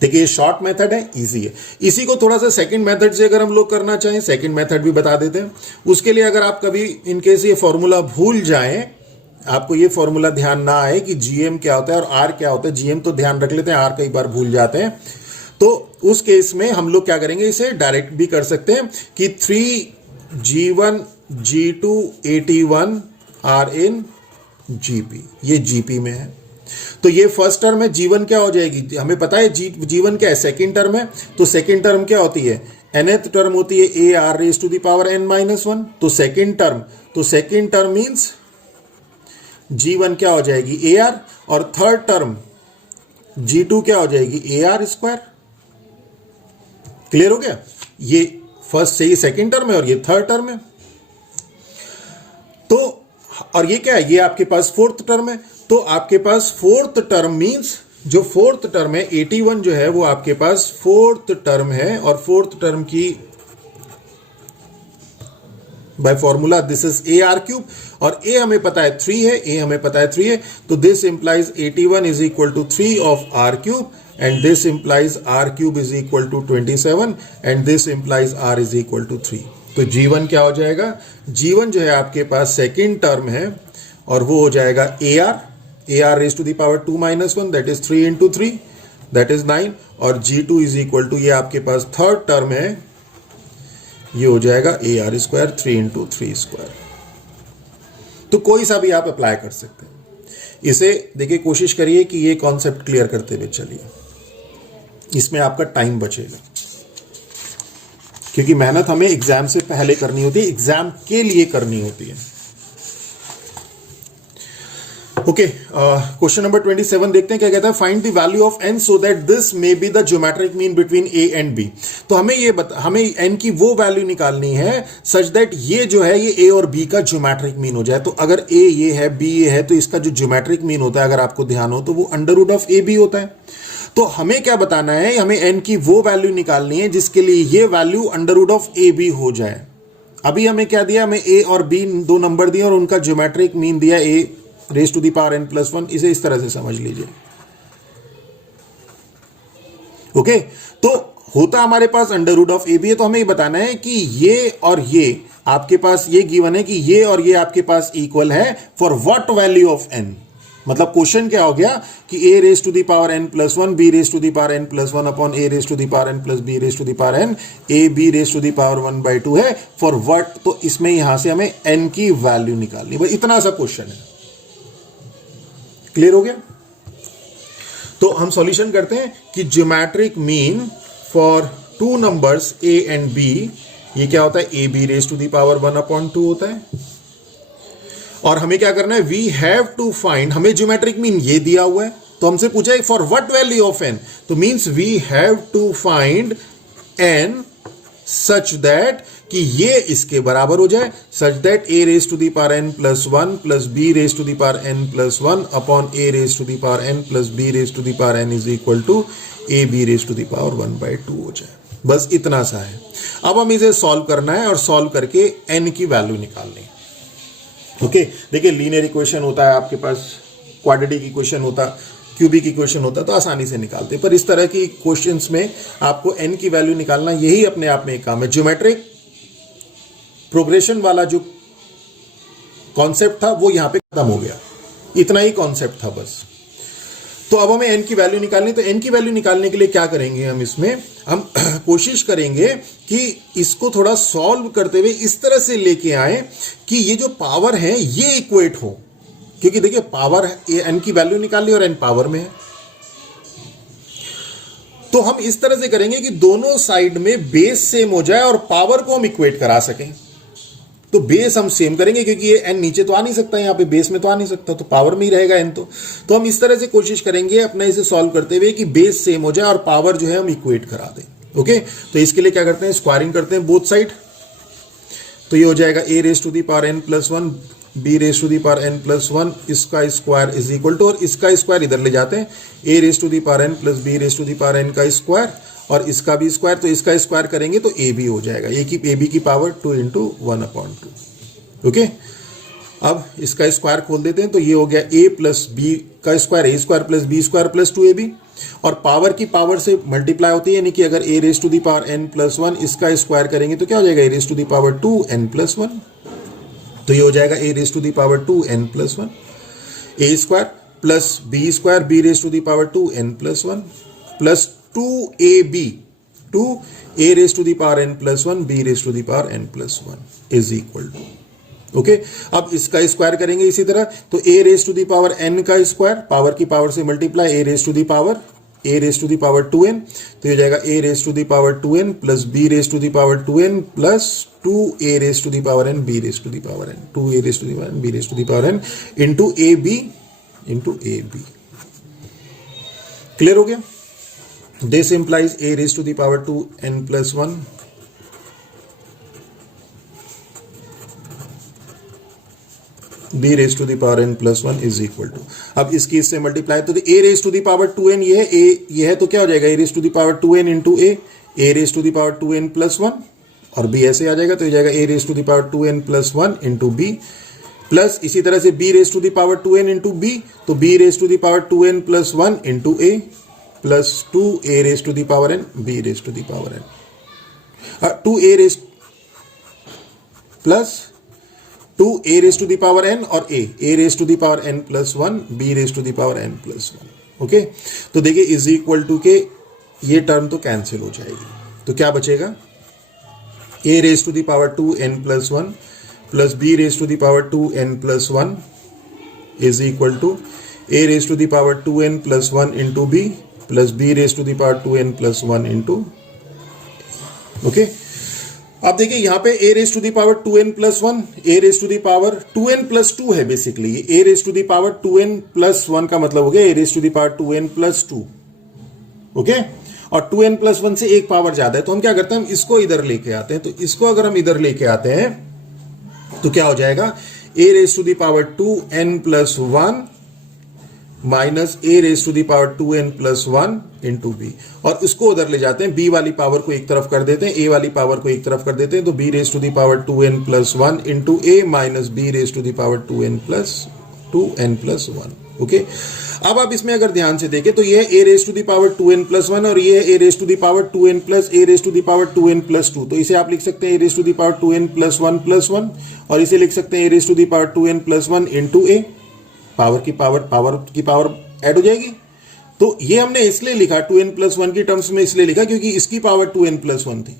देखिए शॉर्ट मेथड है, इजी है। इसी को थोड़ा सा सेकंड मेथड से अगर हम लोग करना चाहें, सेकंड मेथड भी बता देते हैं। उसके लिए अगर आप कभी इनकेस ये फॉर्मूला भूल जाएं, आपको ये फॉर्मूला ध्यान ना आए कि GM क्या होता है और R क्या होता है, GM तो ध्यान रख लेते हैं, R कई बार भूल जाते हैं, तो उस केस में हम लोग क्या करेंगे, इसे डायरेक्ट भी कर सकते हैं कि 3 G1 G2 81 are in GP। ये GP में है, तो ये फर्स्ट टर्म है, G1 क्या हो जाएगी, हमें पता है G1 क्या है, सेकंड टर्म है। तो सेकंड टर्म क्या होती है, nth टर्म होती है a are raise to the power n-1। तो सेकंड टर्म मींस G1 क्या हो जाएगी, AR, और थर्ड टर्म G2 क्या हो जाएगी, AR स्क्वायर। क्लियर हो गया, ये फर्स्ट से ये सेकंड टर्म है और ये थर्ड टर्म है। तो और ये क्या है, ये आपके पास फोर्थ टर्म है। तो आपके पास फोर्थ टर्म मींस जो फोर्थ टर्म है 81 जो है वो आपके पास फोर्थ टर्म है, और फोर्थ टर्म की by formula this is a R cube, और ए हमें पता है 3 है, ए हमें पता है 3 है, तो this implies 81 is equal to 3 of r cube, and this implies r cube is equal to 27, and this implies r is equal to 3। तो G1 क्या हो जाएगा? G1 जो है आपके पास सेकेंड टर्म है, और वो हो जाएगा a are raise to the power 2 minus 1, that is 3 into 3, that is 9, और G2 इज इक्वल टू, ये आपके पास थर्ड टर्म है, ये हो जाएगा a are square 3 into 3 square. तो कोई सा भी आप अप्लाई कर सकते हैं। इसे देखिए, कोशिश करिए कि ये कॉन्सेप्ट क्लियर करते हुए चलिए, इसमें आपका टाइम बचेगा, क्योंकि मेहनत हमें एग्जाम से पहले करनी होती है, एग्जाम के लिए करनी होती है। ओके, क्वेश्चन नंबर 27 देखते हैं क्या कहता है। Find the value of n so that this may be the geometric mean between a and b। तो हमें n की वो वैल्यू निकालनी है सच दैट ये जो है ये a और b का ज्योमेट्रिक मीन हो जाए। तो अगर a ये है, b ये है, तो इसका जो ज्योमेट्रिक मीन होता है, अगर आपको ध्यान हो, तो वो अंडर रूट ऑफ ab होता है। तो हमें क्या बताना है, हमें n की वो वैल्यू निकालनी है जिसके लिए ये value under root of ab हो जाए। अभी हमें क्या दिया, हमें a और b दो नंबर दिए और उनका ज्योमेट्रिक मीन दिया a raise to the power n plus 1। इसे इस तरह से समझ लीजिए। ओके, तो होता हमारे पास under root of A B है, तो हमें ये बताना है कि ये और ये आपके पास ये गिवन है कि ये और ये आपके पास इक्वल है for what value of n। मतलब क्वेश्चन क्या हो गया कि a raise to the power n plus 1, b raise to the power n plus 1 upon a raise to the power n plus b raise to the power n, a b raise to the power 1/2 है फॉर व्हाट। तो इसमें यहां से हमें n की वैल्यू निकालनी, बस इतना सा क्वेश्चन है। क्लियर हो गया? तो हम सॉल्यूशन करते हैं कि geometric mean for two numbers a and b, ये क्या होता है, a b raise to the power 1/2 होता है। और हमें क्या करना है, वी हैव टू फाइंड, हमें ज्योमेट्रिक मीन ये दिया हुआ है, तो हमसे पूछा है for what value of n, तो means we have to find n such that कि ये इसके बराबर हो जाए, such that a raise to the power n plus 1 plus b raise to the power n plus 1 upon a raise to the power n plus b raise to the power n is equal to a b raise to the power 1/2 हो जाए। बस इतना सा है। अब हम इसे सॉल्व करना है और सॉल्व करके n की वैल्यू निकालनी है। ओके, देखिए लीनियर इक्वेशन होता है आपके पास, क्वाड्रेटिक इक्वेशन होता, क्यूबिक इक्वेशन होता, तो आसानी से निकालते, पर इस तरह की क्वेश्चंस में आपको n की वैल्यू निकालना यही अपने आप में एक काम है। ज्योमेट्रिक प्रोग्रेशन वाला जो कॉन्सेप्ट था वो यहां पे खत्म हो गया, इतना ही कॉन्सेप्ट था बस। तो अब हमें n की वैल्यू निकालनी, तो n की वैल्यू निकालने के लिए क्या करेंगे, हम कोशिश करेंगे कि इसको थोड़ा सॉल्व करते हुए इस तरह से लेके आए कि ये जो पावर है ये इक्वेट हो, क्योंकि देखिए पावर n की वैल्यू निकाल ली और n पावर में है। तो हम इस तरह से करेंगे कि दोनों साइड में बेस सेम हो जाए और पावर को हम इक्वेट करा सकें। तो बेस हम सेम करेंगे, क्योंकि ये n नीचे तो आ नहीं सकता, यहां पे बेस में तो आ नहीं सकता, तो पावर में ही रहेगा n। तो हम इस तरह से कोशिश करेंगे अपना इसे सॉल्व करते हुए कि बेस सेम हो जाए और पावर जो है हम इक्वेट करा दें। ओके, तो इसके लिए क्या करते हैं, स्क्वायरिंग करते हैं बोथ साइड। तो ये हो जाएगा a raise to the power n plus 1 b raise to the power n plus 1, इसका स्क्वायर इज इक्वल टू, और इसका स्क्वायर इधर ले जाते हैं, a raise to the power n plus b raise to the power n का स्क्वायर, और इसका भी स्क्वायर, तो इसका स्क्वायर करेंगे तो ए बी हो जाएगा, ये की ए बी की पावर 2 इंटू 1/2। ओके, अब इसका स्क्वायर खोल देते हैं, तो ये हो गया a प्लस बी का square, A square plus B square plus 2ab, और पावर की पावर से मल्टीप्लाई होती है, यानी कि अगर a raise to the power n plus 1 इसका स्क्वायर करेंगे तो क्या हो जाएगा, a raise to the power 2n plus 1। तो ये हो जाएगा a raise to the power 2n plus 1, a square plus b square b raise to the power 2n plus 1 plus 2ab 2 a raise to the power n plus 1 b raise to the power n plus 1 is equal to. Okay, अब इसका स्क्वायर करेंगे इसी तरह, तो a raise to the power n का स्क्वायर, पावर की पावर से multiply, a raise to the power 2n, तो ये हो जाएगा a raise to the power 2n plus b raise to the power 2n plus 2a raise to the power n b raise to the power n, 2a raise to the power n b raise to the power n into a b। Clear हो गया? This implies a raised to the power 2n plus 1 b raised to the power n plus 1 is equal to, अब इसकी इससे मल्टीप्लाई, तो a raised to the power 2n ये है, a ये है, तो क्या हो जाएगा a raised to the power 2n into a raised to the power 2n plus 1 और b ऐसे आ जाएगा, तो ये जाएगा a raise to the power 2n plus 1 into b, plus इसी तरह से b raise to the power 2n into b, तो b raise to the power 2n plus 1 into a plus 2a raise to the power n, b raise to the power n, 2a raise plus 2a raise to the power n और a raise to the power n plus 1, b raise to the power n plus 1। Okay, तो देखिए इज इक्वल टू के ये टर्म तो कैंसिल हो जाएगी, तो क्या बचेगा, a raise to the power 2n plus 1 plus b raise to the power 2n plus 1 is equal to a raise to the power 2n plus 1 into b plus b raise to the power 2n plus 1 into. Okay, अब देखिए यहां पे a raise to the power 2n plus 1, a raise to the power 2n plus 2 है basically, a raise to the power 2n plus 1 का मतलब हो गया a raise to the power 2n plus 2। Okay, और 2n प्लस 1 से एक पावर ज्यादा है, तो हम क्या करते हैं, हम इसको इधर लेके आते हैं, तो इसको अगर हम इधर लेके आते हैं तो क्या हो जाएगा, a raise to the power 2n plus 1 minus a raise to the power 2n plus 1 into b, और इसको उधर ले जाते हैं, b वाली पावर को एक तरफ कर देते हैं, a वाली पावर को एक तरफ कर देते हैं, तो b raise to the power 2n plus 1 into a minus b raise to the power 2n plus 1। Okay, अब आप इसमें अगर ध्यान से देखें तो ये a raise to the power 2n plus 1 और ये a raise to the power 2n plus a raise to the power 2n plus 2, तो इसे आप लिख सकते हैं a raise to the power 2n plus 1 plus 1, और इसे लिख सकते हैं a raise to the power 2n plus 1 into a, power की पावर ऐड हो जाएगी। तो ये हमने इसलिए लिखा 2n प्लस 1 की टर्म्स में, इसलिए लिखा क्योंकि इसकी पावर 2n प्लस 1 थी।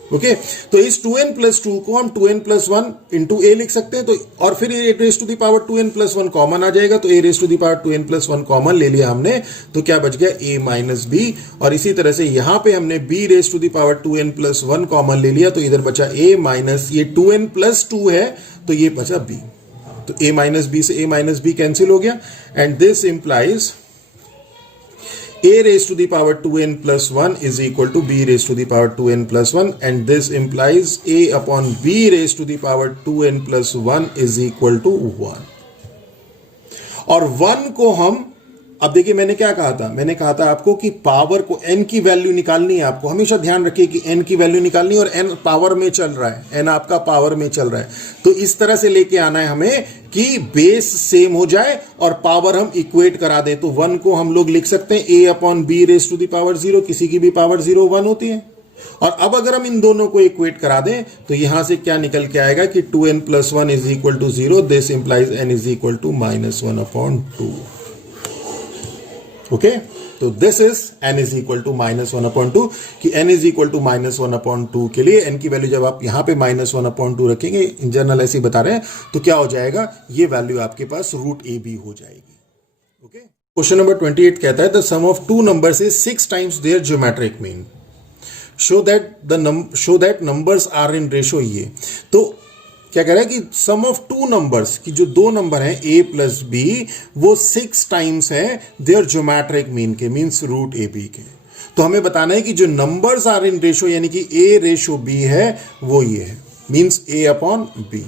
ओके, तो इस 2n प्लस 2 को हम 2n प्लस 1 इंटू ए लिख सकते हैं, तो और फिर A raise to the power 2n plus 1 common आ जाएगा, तो A raise to the power 2n plus 1 common ले लिया हमने, तो क्या बच गया a माइनस बी, और इसी तरह से यहां पे हमने b raise to the power 2n plus 1 common ले लिया, तो इधर बचा a माइनस ये 2n प्लस 2 है, तो ये बचा b, तो a माइनस बी से a माइनस बी कैंसिल हो गया, and this implies a raised to the power 2n plus 1 is equal to b raised to the power 2n plus 1, and this implies a upon b raised to the power 2n plus 1 is equal to 1। और 1 को हम, अब देखिए मैंने क्या कहा था, मैंने कहा था आपको कि पावर को n की वैल्यू निकालनी है, आपको हमेशा ध्यान रखिए कि n की वैल्यू निकालनी है, और n पावर में चल रहा है, n आपका पावर में चल रहा है, तो इस तरह से लेके आना है हमें कि बेस सेम हो जाए और पावर हम इक्वेट करा दें। तो 1 को हम लोग लिख सकते हैं a upon b raise to the power 0, किसी की भी पावर 0 1 होती है, और अब अगर हम इन दोनों को इक्वेट करा दें तो यहां से क्या निकल के आएगा कि 2n plus 1 is equal to 0, this implies n is equal to minus 1 upon 2। Okay, तो this is n is equal to minus 1 upon 2, कि n is equal to minus 1 upon 2 के लिए n की वैल्यू जब आप यहां पे माइनस 1 अपॉन 2 रखेंगे, इन जनरल ऐसे ही बता रहे हैं, तो क्या हो जाएगा, ये वैल्यू आपके पास रूट ए बी हो जाएगी। ओके, क्वेश्चन नंबर 28 कहता है the sum of two numbers is 6 times their geometric mean, show that numbers are in ratio ये। तो क्या कह रहा है कि सम ऑफ टू नंबर्स, की जो दो नंबर हैं a प्लस b, वो 6 टाइम्स है देयर ज्योमेट्रिक मीन के, मीन्स रूट ए बी के। तो हमें बताना है कि जो नंबर्स आर इन रेशो यानी कि a रेशो b है वो ये है, means a upon b।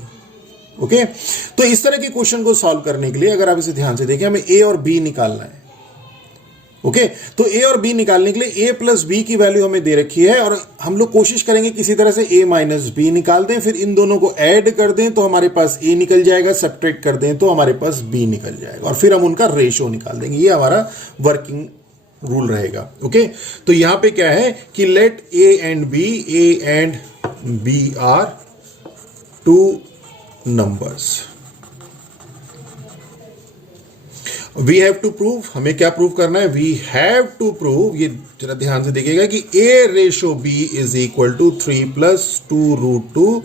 Okay, तो इस तरह के क्वेश्चन को सॉल्व करने के लिए अगर आप इसे ध्यान से देखें, हमें a और b निकालना है। ओके, तो a और b निकालने के लिए a प्लस b की वैल्यू हमें दे रखी है, और हम लोग कोशिश करेंगे किसी तरह से a माइनस b निकाल दें, फिर इन दोनों को ऐड कर दें तो हमारे पास a निकल जाएगा, सब्ट्रैक्ट कर दें तो हमारे पास b निकल जाएगा, और फिर हम उनका रेशो निकाल देंगे। ये हमारा वर्किंग रूल रहेगा। ओके, तो यहां पे क्या है कि let a and b are two numbers, we have to prove, हमें क्या प्रूव करना है, वी हैव टू प्रूव, ये जरा ध्यान से देखिएगा कि a ratio b is equal to 3 plus 2 root 2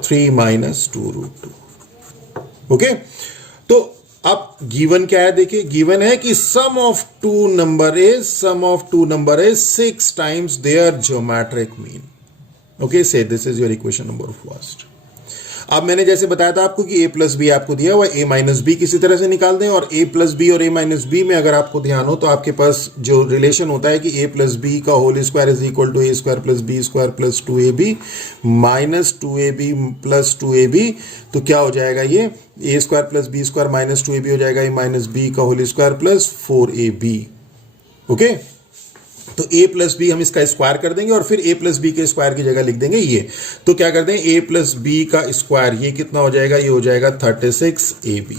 3 minus 2 root 2। Okay, तो अब गिवन क्या है, देखिए गिवन है कि sum of two number is 6 times their geometric mean. Okay, so this is your equation number first. अब मैंने जैसे बताया था आपको कि a प्लस बी आपको दिया हुआ, a माइनस बी किसी तरह से निकाल दें, और a प्लस बी और a माइनस बी में अगर आपको ध्यान हो तो आपके पास जो रिलेशन होता है कि a प्लस बी का whole square is equal to a square plus B square plus 2ab minus 2ab plus 2ab, तो क्या हो जाएगा, ये a square plus B square minus 2ab हो जाएगा a माइनस बी का whole square plus 4ab। Okay, तो a प्लस बी हम इसका स्क्वायर कर देंगे और फिर a प्लस बी के स्क्वायर की जगह लिख देंगे ये। तो क्या करते हैं, a प्लस बी का स्क्वायर ये कितना हो जाएगा, ये हो जाएगा 36ab।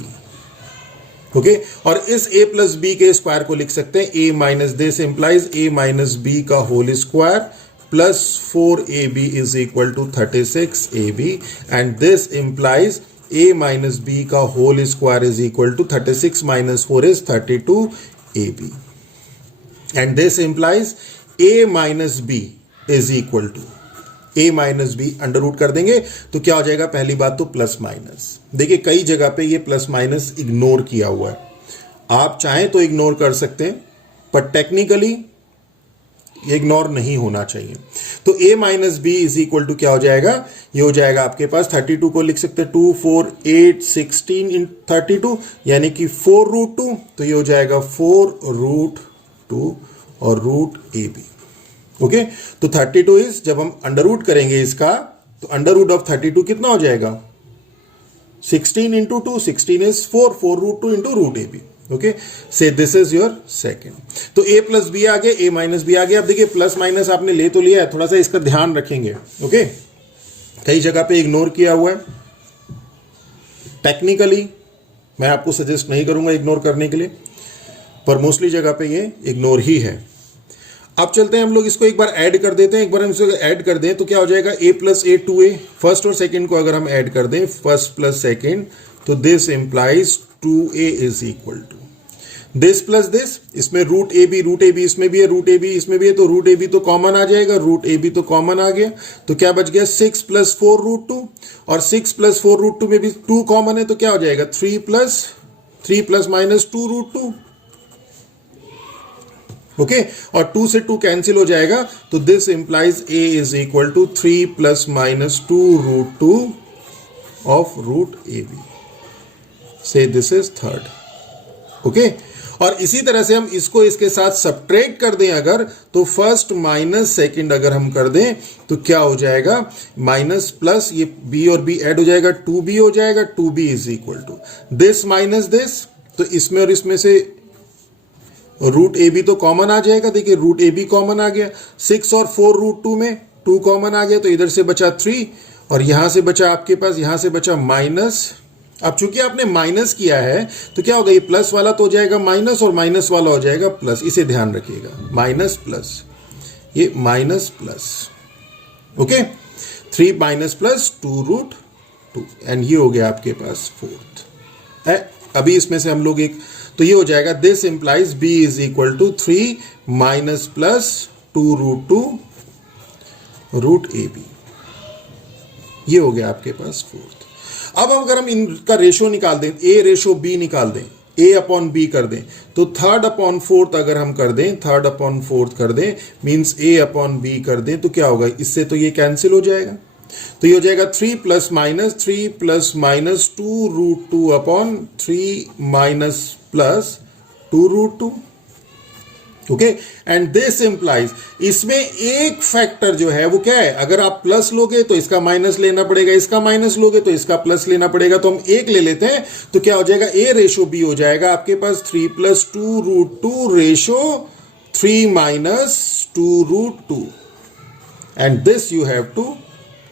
ओके, और इस a प्लस बी के स्क्वायर को लिख सकते हैं a minus this implies a minus B का whole square plus 4ab is equal to 36ab and this implies a minus B का whole square is equal to 36 minus 4 is 32ab and this implies a minus B is equal to a minus B, under root कर देंगे तो क्या हो जाएगा, पहली बात तो प्लस माइनस। देखिए कई जगह पे ये प्लस माइनस इग्नोर किया हुआ है, आप चाहें तो इग्नोर कर सकते हैं पर टेक्निकली इग्नोर नहीं होना चाहिए। तो a minus B is equal to क्या हो जाएगा, ये हो जाएगा आपके पास 32 को लिख सकते हैं 2 4 8 16 इन 32 यानी कि 4 रूट 2, तो ये हो जाएगा 4 रूट 2 और रूट ए बी। ओके, तो 32 इज, जब हम अंडर रूट करेंगे इसका तो अंडर रूट ऑफ 32 कितना हो जाएगा, 16 into 2, 16 is 4 root 2 into root a b. Okay, so this is your second. तो a प्लस बी आ गया, a माइनस बी आ गया। अब देखिए प्लस माइनस आपने ले तो लिया है, थोड़ा सा इसका ध्यान रखेंगे। ओके, कई जगह पे इग्नोर किया हुआ है, टेक्निकली मैं आपको सजेस्ट नहीं करूंगा इग्नोर करने के लिए, पर मोस्टली जगह पे ये इग्नोर ही है। अब चलते हैं हम लोग इसको एक बार ऐड कर देते हैं। एक बार हम इसको ऐड कर दें तो क्या हो जाएगा, a plus a 2a, first और सेकंड को अगर हम ऐड कर दें फर्स्ट प्लस सेकंड, तो this implies 2a is equal to this plus this, इसमें रूट ए बी इसमें भी है, रूट ए बी इसमें भी है, तो रूट ए बी तो कॉमन आ जाएगा, रूट ए बी तो कॉमन आ गया, तो क्या बच गया 6 प्लस 4 रूट 2, और 6 प्लस 4 रूट 2 में भी 2 कॉमन है, तो क्या हो जाएगा 3 प्लस माइनस 2 रूट 2। ओके, और 2 से 2 कैंसिल हो जाएगा, तो this implies a is equal to 3 plus minus 2 root 2 of root a b. So this is third. Okay, और इसी तरह से हम इसको इसके साथ सब्ट्रैक्ट कर दें अगर, तो फर्स्ट माइनस सेकंड अगर हम कर दें तो क्या हो जाएगा, माइनस प्लस ये b और b ऐड हो जाएगा, 2b हो जाएगा, 2b is equal to this minus this, तो इसमें और इसमें से रूट ए बी तो कॉमन आ जाएगा। देखिए रूट ए बी कॉमन आ गया, 6 और 4 रूट 2 में 2 कॉमन आ गया, तो इधर से बचा 3 और यहां से बचा आपके पास, यहां से बचा माइनस। अब चूंकि आपने माइनस किया है तो क्या होगा, ये प्लस वाला तो हो जाएगा माइनस और माइनस वाला हो जाएगा प्लस, इसे ध्यान रखिएगा, माइनस प्लस, ये minus plus. Okay, 3 minus plus 2 root 2 and ये हो गया आपके पास फोर्थ है। अभी इसमें से हम लोग एक, तो ये हो जाएगा this implies b is equal to 3 minus plus 2 root 2 root a b, ये हो गया आपके पास फोर्थ। अब अगर हम इनका रेशो निकाल दें, a रेशो b निकाल दें, a अपॉन b कर दें, तो थर्ड अपॉन फोर्थ अगर हम कर दें, थर्ड अपॉन फोर्थ कर दें मींस a अपॉन b कर दें, तो क्या होगा, इससे तो ये कैंसिल हो जाएगा, तो ये हो जाएगा 3 plus minus 2 root 2 upon 3 minus plus 2 root 2। Okay, and this implies, इसमें एक फैक्टर जो है वो क्या है, अगर आप प्लस लोगे तो इसका माइनस लेना पड़ेगा, इसका माइनस लोगे तो इसका प्लस लेना पड़ेगा, तो हम एक ले लेते हैं, तो क्या हो जाएगा, a रेशो b हो जाएगा आपके पास 3 plus 2 root 2 ratio 3 minus 2 root 2 and this you have to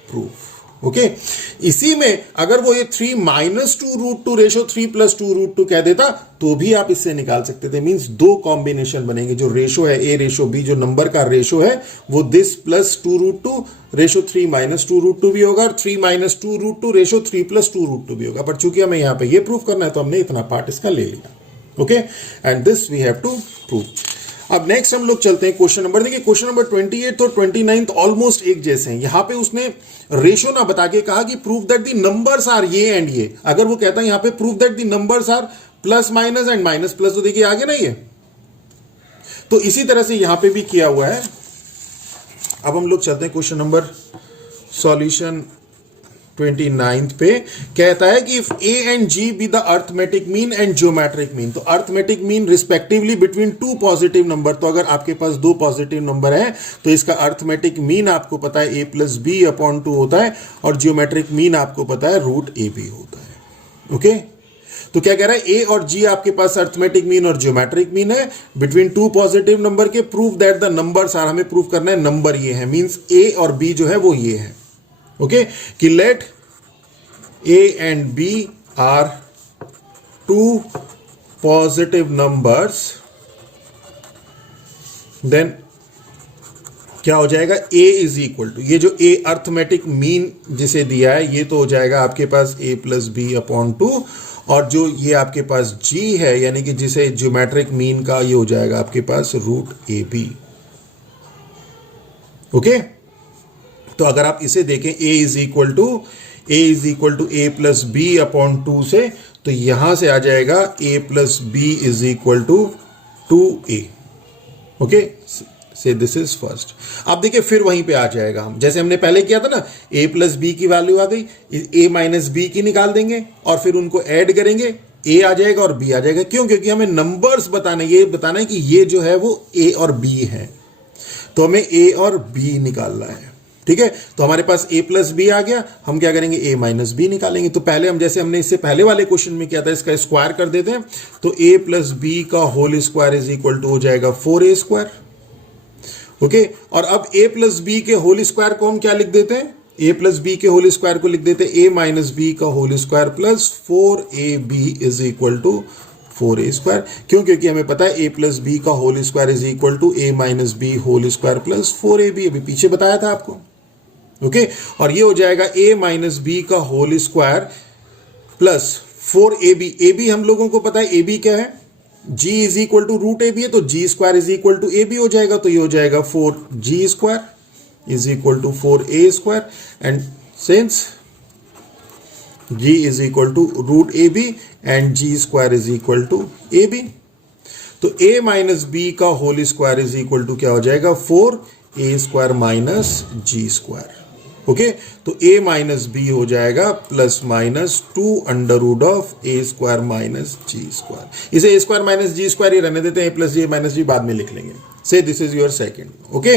proof. Okay, इसी में अगर वो ये 3 minus 2 root 2 ratio 3 plus 2 root 2 कह देता तो भी आप इससे निकाल सकते थे, मींस दो कॉम्बिनेशन बनेंगे, जो रेशो है a रेशो b, जो नंबर का रेशो है वो this plus 2 root 2 ratio 3 minus 2 root 2 भी होगा, और 3 minus 2 root 2 ratio 3 plus 2 root 2 भी होगा, पर चूंकि हमें यहां पे ये प्रूफ करना है तो हमने इतना पार्ट इसका ले लिया। Okay, and this we have to proof. अब नेक्स्ट हम लोग चलते हैं क्वेश्चन नंबर, देखिए क्वेश्चन नंबर 28 और 29 ऑलमोस्ट एक जैसे हैं। यहां पे उसने रेशो ना बता के कहा कि prove that the numbers are ये एंड ये, अगर वो कहता है यहां पे prove that the numbers are plus minus and minus plus, तो देखिए आगे ना ये, तो इसी तरह से यहां पे भी किया हुआ है। अब हम लोग चलते हैं क्वेश्चन नंबर सॉल्यूशन 29 पे, कहता है कि if a and g be the arithmetic mean and geometric mean, तो arithmetic mean respectively between 2 positive number, तो अगर आपके पास 2 पॉजिटिव नंबर है तो इसका अर्थमेटिक मीन आपको पता है a प्लस बी अपॉन 2 होता है, और ज्योमेट्रिक मीन आपको पता है रूट ए बी होता है। ओके, तो क्या कह रहा है, ए और जी आपके पास अर्थमेटिक मीन और ज्योमेट्रिक मीन है बिटवीन टू पॉजिटिव नंबर के, prove that the numbers are, हमें प्रूव करना है नंबर ये है, मींस ए और बी जो है वो ये है। ओके, कि let a and b are two positive numbers, then क्या हो जाएगा, a इज इक्वल टू, ये जो a अर्थमेटिक मीन जिसे दिया है ये तो हो जाएगा आपके पास a plus B upon two, और जो ये आपके पास g है यानी कि जिसे ज्योमेट्रिक मीन का, ये हो जाएगा आपके पास रूट ए बी। ओके, तो अगर आप इसे देखें a is equal to a plus B upon two से, तो यहां से आ जाएगा a plus b is equal to 2a। Okay, so this is first. अब देखिए फिर वहीं पे आ जाएगा, हम जैसे हमने पहले किया था ना, a प्लस बी की वैल्यू आ गई, a माइनस बी की निकाल देंगे और फिर उनको ऐड करेंगे, a आ जाएगा और b आ जाएगा। क्यों? क्योंकि हमें नंबर्स बताना, ये बताना है कि ये जो है वो a और b है, तो हमें a और b निकालना है। ठीक है, तो हमारे पास a प्लस बी आ गया, हम क्या करेंगे, a माइनस बी निकालेंगे। तो पहले हम, जैसे हमने इससे पहले वाले क्वेश्चन में किया था, इसका स्क्वायर कर देते हैं, तो a प्लस बी का whole square is equal to हो जाएगा 4a स्क्वायर। ओके, और अब a प्लस बी के होल स्क्वायर को हम क्या लिख देते हैं, a प्लस बी के होल स्क्वायर को लिख देते हैं a माइनस बी का whole square plus 4ab is equal to 4a square. क्यों? क्योंकि हमें पता है a प्लस बी का whole square is equal to a minus B whole square plus 4ab, अभी पीछे बताया था आपको। ओके, और ये हो जाएगा a माइनस बी का whole square plus 4ab। ab हम लोगों को पता है ab क्या है, g is equal to root a B है, तो g square is equal to a b हो जाएगा, तो ये हो जाएगा 4g square is equal to 4a square, and since g is equal to root a b and g square is equal to a B, तो a माइनस बी का whole square is equal to क्या हो जाएगा, 4a square minus g square. Okay, तो a माइनस बी हो जाएगा plus minus 2 under root of a square minus ji square. इसे a square minus ji square ही रहने देते हैं, a plus G minus G बाद में लिख लेंगे। So this is your second. Okay,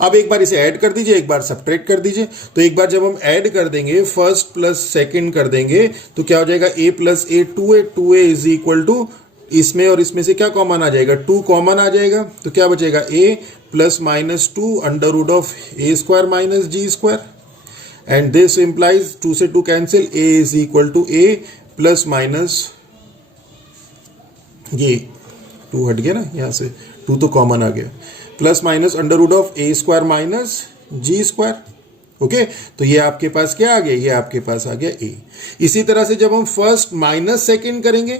अब एक बार इसे ऐड कर दीजिए, एक बार सब्ट्रैक्ट कर दीजिए। तो एक बार जब हम ऐड कर देंगे, फर्स्ट प्लस सेकंड कर देंगे, तो क्या हो जाएगा, a plus a 2a is equal to, इसमें और इसमें से क्या कॉमन आ जाएगा, 2 कॉमन आ जाएगा, तो क्या बचेगा, a plus minus 2 under root of a square minus ji square, and this implies 2 से 2 cancel, a is equal to a plus minus, ये 2 हट गया ना यहाँ से, 2 तो कॉमन आ गया, plus minus under root of a square minus ji square. Okay, तो ये आपके पास क्या आ गया, ये आपके पास आ गया a। इसी तरह से जब हम फर्स्ट माइनस सेकेंड करेंगे,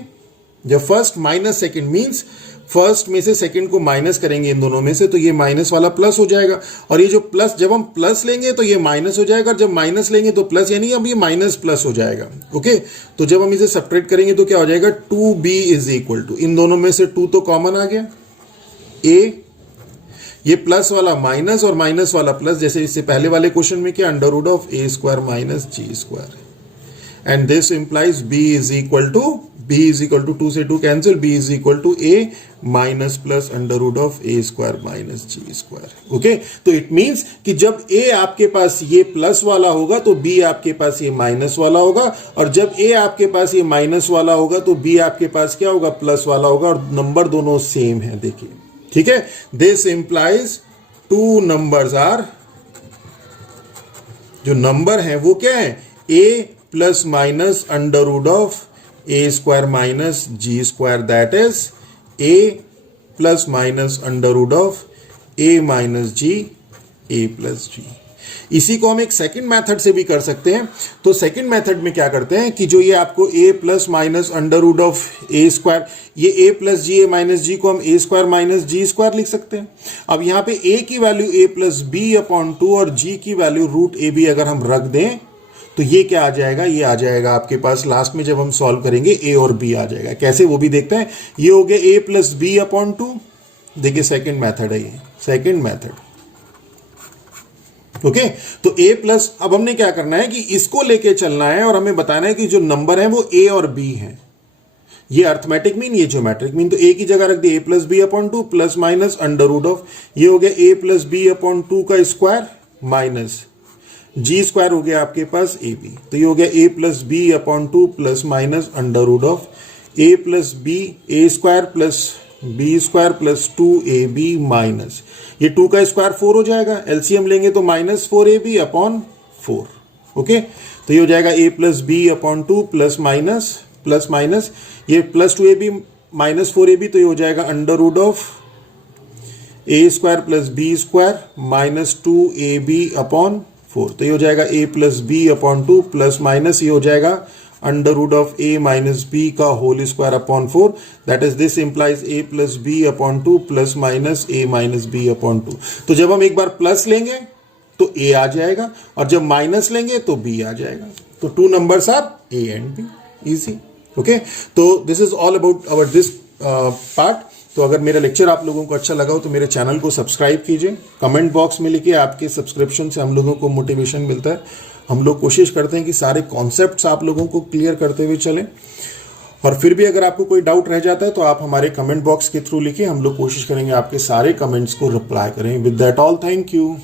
जब first minus second means first में से सेकंड को माइनस करेंगे इन दोनों में से, तो ये माइनस वाला प्लस हो जाएगा, और ये जो प्लस, जब हम प्लस लेंगे तो ये माइनस हो जाएगा, और जब माइनस लेंगे तो प्लस, यानी अब ये माइनस प्लस हो जाएगा। ओके, तो जब हम इसे सब्ट्रैक्ट करेंगे तो क्या हो जाएगा, 2b इज इक्वल टू, इन दोनों में से 2 तो कॉमन आ गया, a, ये प्लस वाला माइनस और माइनस वाला प्लस, जैसे इससे पहले वाले क्वेश्चन में क्या, under root of a square minus ji square, and this implies b is equal to, b is equal to 2 से 2 cancel, b is equal to a minus plus under root of a square minus ji square. Okay, तो इट मींस कि जब a आपके पास ये प्लस वाला होगा तो b आपके पास ये माइनस वाला होगा, और जब a आपके पास ये माइनस वाला होगा तो b आपके पास क्या होगा, प्लस वाला होगा, और नंबर दोनों सेम है। देखिए, ठीक है, दिस इंप्लाइज 2 नंबर्स आर, जो नंबर है वो क्या है, a plus minus under root of a square minus ji square, that is a plus minus under root of a minus G, a plus G. इसी को हम एक सेकंड मेथड से भी कर सकते हैं। तो सेकंड मेथड में क्या करते हैं कि जो ये आपको a plus minus under root of a square, ये a plus G a minus G को हम a square minus ji square लिख सकते हैं। अब यहाँ पे a की value a plus B upon 2 और g की वैल्यू रूट ए बी अगर हम रख दें तो ये क्या आ जाएगा, ये आ जाएगा आपके पास लास्ट में जब हम सॉल्व करेंगे a और b आ जाएगा। कैसे वो भी देखते हैं। ये हो गया a प्लस बी अपॉन 2, देखिए सेकेंड मेथड है, ये सेकेंड मेथड। ओके, तो a प्लस, अब हमने क्या करना है कि इसको लेके चलना है और हमें बताना है कि जो नंबर है वो a और b है। ये अर्थमेटिक मीन, ये ज्योमेट्रिक मीन, तो a की जगह रख दिया a plus B upon 2 plus minus under root of, ये हो गया a प्लस बी अपॉन 2 का स्क्वायर माइनस जी स्क्वायर हो गया आपके पास ए बी, तो ये हो गया a plus B upon 2 plus minus under root of a plus b, a square plus B square plus 2ab minus, ये 2 का स्क्वायर 4 हो जाएगा, एलसीएम लेंगे तो -4ab अपॉन 4। ओके, तो ये हो जाएगा a plus B upon 2 plus minus ये प्लस 2ab माइनस 4ab, तो ये हो जाएगा under root of A square plus B square minus 2ab upon 4। तो ये हो जाएगा a plus B upon 2 plus minus ये हो जाएगा under root of a minus B का whole square upon 4, that is this implies a plus B upon 2 plus minus a minus B upon 2। तो जब हम एक बार प्लस लेंगे तो a आ जाएगा और जब माइनस लेंगे तो b आ जाएगा। तो 2 numbers are a and b, easy. Okay, तो this is all about our this part. तो अगर मेरा लेक्चर आप लोगों को अच्छा लगा हो तो मेरे चैनल को सब्सक्राइब कीजिए, कमेंट बॉक्स में लिखिए, आपके सब्सक्रिप्शन से हम लोगों को मोटिवेशन मिलता है। हम लोग कोशिश करते हैं कि सारे कॉन्सेप्ट्स आप लोगों को क्लियर करते हुए चलें, और फिर भी अगर आपको कोई डाउट रह जाता है तो आप हमारे कमेंट बॉक्स के थ्रू लिखिए, हम लोग कोशिश करेंगे आपके सारे कमेंट्स को रिप्लाई करें। With that all, thank you.